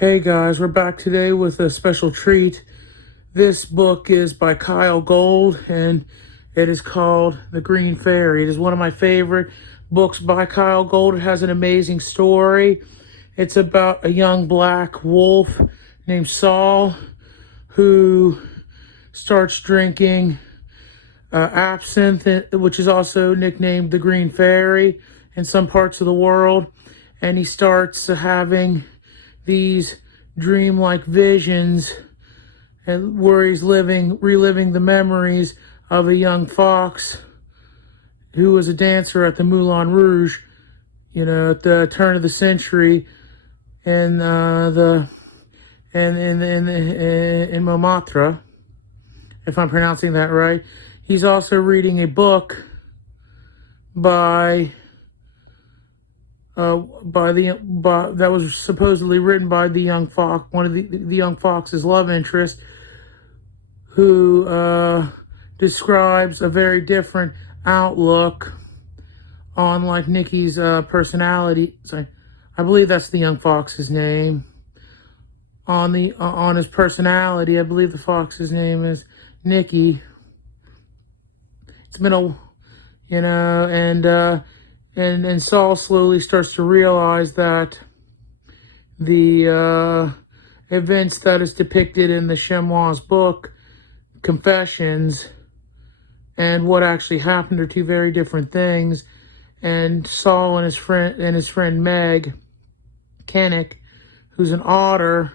Hey guys, we're back today with a special treat. This book is by Kyell Gold and it is called The Green Fairy. It is one of my favorite books by Kyell Gold. It has an amazing story. It's about a young black wolf named Saul who starts drinking absinthe, which is also nicknamed the Green Fairy in some parts of the world. And he starts having these dreamlike visions and where he's reliving the memories of a young fox who was a dancer at the Moulin Rouge, at the turn of the century in in Montmartre, if I'm pronouncing that right. He's also reading a book by that was supposedly written by the young fox, one of the young fox's love interest, who describes a very different outlook on like Nikki's personality. Sorry, I believe that's the young fox's name. On his personality, I believe the fox's name is Nikki. It's been and Saul slowly starts to realize that the events that is depicted in the Chamois book, Confessions, and what actually happened are two very different things. And Saul and his friend Meg Kennick, who's an otter,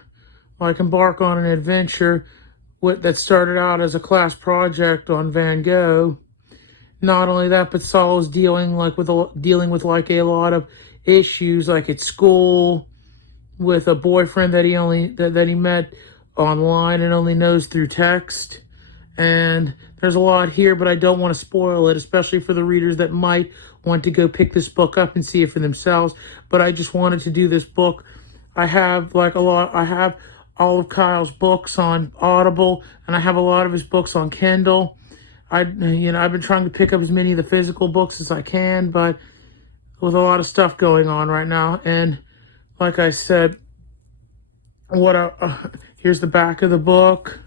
embark on an adventure that started out as a class project on Van Gogh. Not only that, but Saul is dealing with a lot of issues, like at school, with a boyfriend that he met online and only knows through text. And there's a lot here, but I don't want to spoil it, especially for the readers that might want to go pick this book up and see it for themselves. But I just wanted to do this book. I have all of Kyell's books on Audible, and I have a lot of his books on Kindle. I've been trying to pick up as many of the physical books as I can, but with a lot of stuff going on right now. And like I said, here's the back of the book.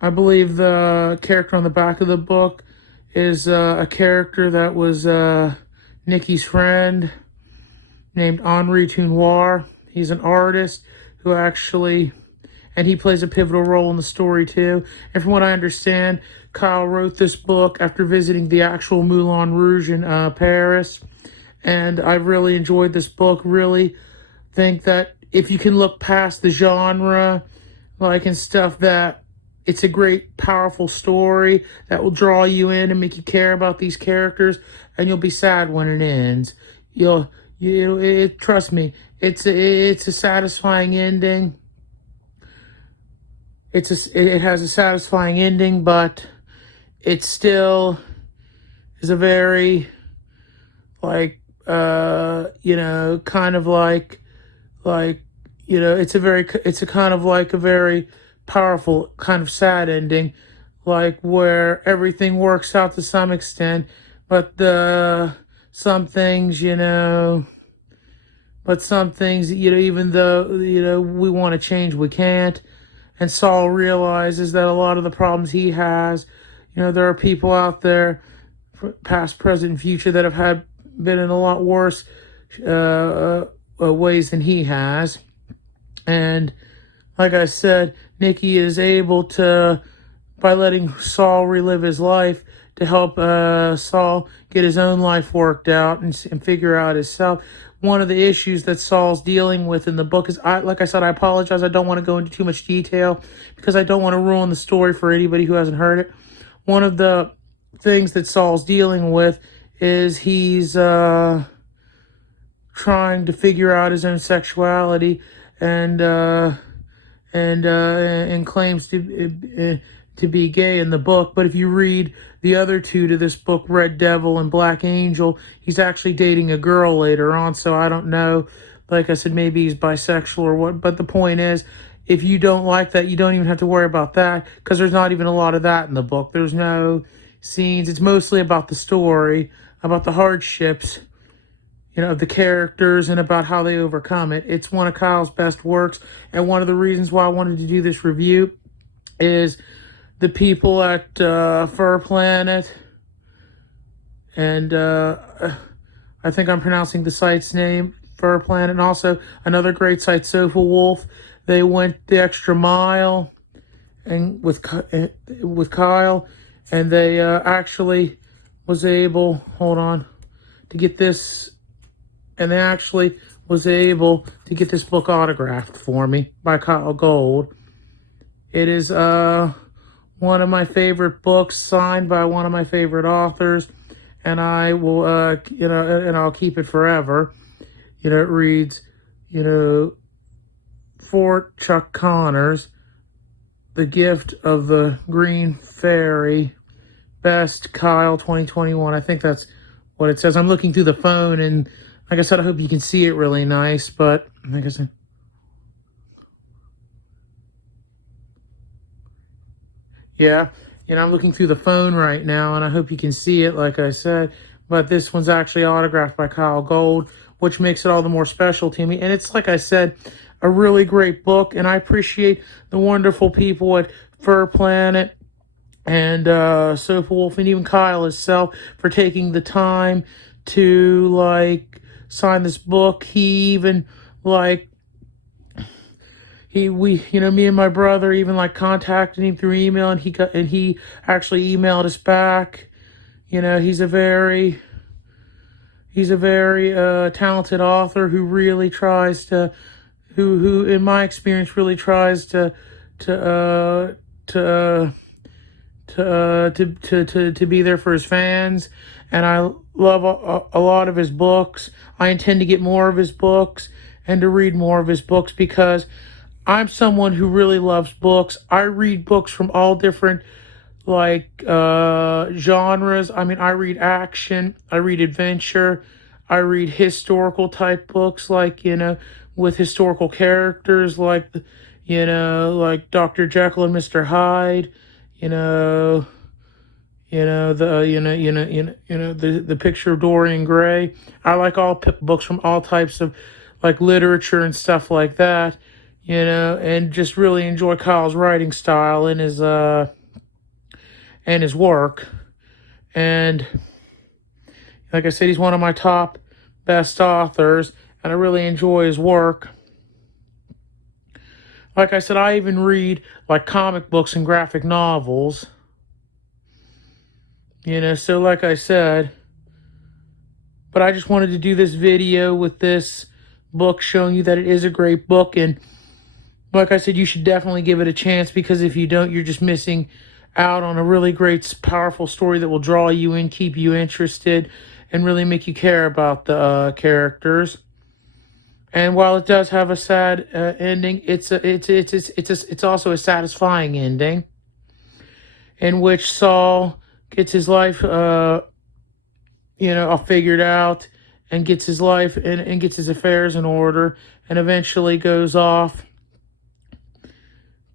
I believe the character on the back of the book is a character that was Nikki's friend named Henri Tournoir. He's an artist who and he plays a pivotal role in the story too. And from what I understand, Kyell wrote this book after visiting the actual Moulin Rouge in Paris. And I've really enjoyed this book. Really think that if you can look past the genre, and stuff, that it's a great, powerful story that will draw you in and make you care about these characters, and you'll be sad when it ends. Trust me, it's a satisfying ending. It has a satisfying ending, but it still is a very it's a kind of like a very powerful kind of sad ending, where everything works out to some extent, but some things, even though we want to change, we can't. And Saul realizes that a lot of the problems he has, there are people out there, past, present, and future, that have been in a lot worse ways than he has. And like I said, Nikki is able to, by letting Saul relive his life, to help Saul get his own life worked out and figure out himself. One of the issues that Saul's dealing with in the book is, like I said, I apologize. I don't want to go into too much detail because I don't want to ruin the story for anybody who hasn't heard it. One of the things that Saul's dealing with is he's trying to figure out his own sexuality and claims to be gay in the book. But if you read the other two to this book, Red Devil and Black Angel, he's actually dating a girl later on. So I don't know, like I said, maybe he's bisexual or what. But the point is, if you don't like that, you don't even have to worry about that, because there's not even a lot of that in the book. There's no scenes. It's mostly about the story, about the hardships of the characters and about how they overcome it. It's one of Kyell's best works, and one of the reasons why I wanted to do this review is the people at Fur Planet, and I think I'm pronouncing the site's name, Fur Planet, and also another great site, Sofa Wolf. They went the extra mile and with Kyell, and they actually was able, hold on, to get this, and they actually was able to get this book autographed for me by Kyell Gold. It is one of my favorite books, signed by one of my favorite authors, and I will, and I'll keep it forever. It reads, for Chuck Connors, The Gift of the Green Fairy, Best Kyell 2021. I think that's what it says. I'm looking through the phone, and like I said, I hope you can see it really nice, but like I said, yeah, I'm looking through the phone right now, and I hope you can see it, like I said, but this one's actually autographed by Kyell Gold, which makes it all the more special to me, and it's, like I said, a really great book, and I appreciate the wonderful people at Fur Planet and Sofa Wolf, and even Kyell himself for taking the time to, like, sign this book. He even, like, me and my brother even, like, contacted him through email, and he actually emailed us back. He's a very talented author who really tries to, who in my experience really tries to be there for his fans, and I love a lot of his books. I intend to get more of his books and to read more of his books because I'm someone who really loves books. I read books from all different, like, genres. I mean, I read action, I read adventure, I read historical type books, like, with historical characters, like, like Dr. Jekyll and Mr. Hyde, the Picture of Dorian Gray. I like all books from all types of, like, literature and stuff like that, and just really enjoy Kyell's writing style and his work. And like I said, he's one of my top best authors, and I really enjoy his work. Like I said, I even read, like, comic books and graphic novels. So like I said, but I just wanted to do this video with this book showing you that it is a great book, and like I said, you should definitely give it a chance, because if you don't, you're just missing out on a really great, powerful story that will draw you in, keep you interested, and really make you care about the characters. And while it does have a sad ending, it's also a satisfying ending, in which Saul gets his life, all figured out, and gets his life and gets his affairs in order, and eventually goes off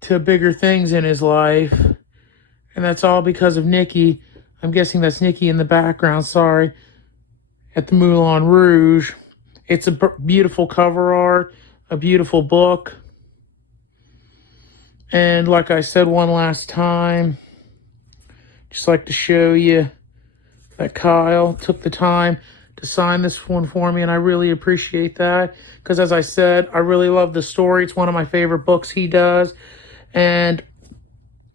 to bigger things in his life. And that's all because of Nikki. I'm guessing that's Nikki in the background, sorry, at the Moulin Rouge. It's a beautiful cover art, a beautiful book. And like I said one last time, just like to show you that Kyell took the time to sign this one for me, and I really appreciate that, because as I said, I really love the story. It's one of my favorite books he does, and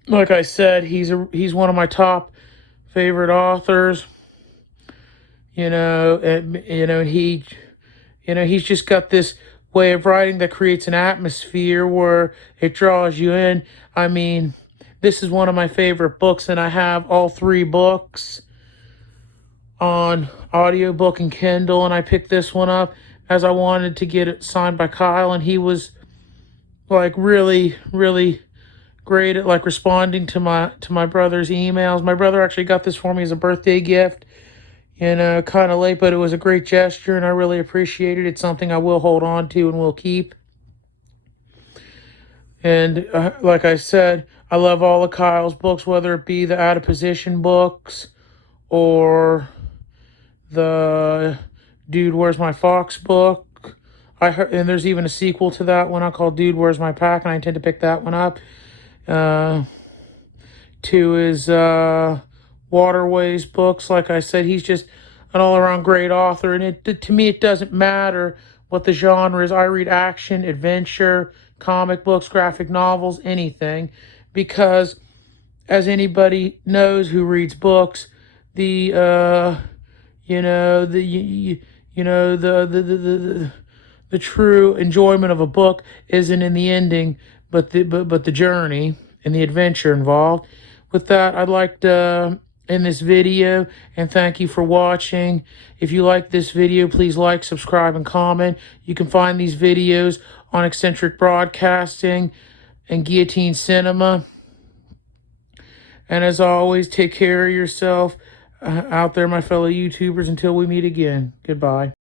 like I said, he's one of my top favorite authors. He's just got this way of writing that creates an atmosphere where it draws you in. I mean, this is one of my favorite books, and I have all 3 books on audiobook and Kindle, and I picked this one up as I wanted to get it signed by Kyell, and he was, like, really, really great at, like, responding to my brother's emails. My brother actually got this for me as a birthday gift, kind of late, but it was a great gesture, and I really appreciate it. It's something I will hold on to and will keep. And like I said, I love all of Kyell's books, whether it be the Out of Position books or the Dude, Where's My Fox book. And there's even a sequel to that one called Dude, Where's My Pack, and I intend to pick that one up. 2 is Waterways books. Like I said, he's just an all-around great author, and to me, it doesn't matter what the genre is. I read action, adventure, comic books, graphic novels, anything, because as anybody knows who reads books, the the true enjoyment of a book isn't in the ending, but the journey and the adventure involved. With that, I'd like to end this video and thank you for watching. If you like this video, please like, subscribe, and comment. You can find these videos on Eccentric Broadcasting and Guillotine Cinema. And as always, take care of yourself out there, my fellow YouTubers. Until we meet again, goodbye.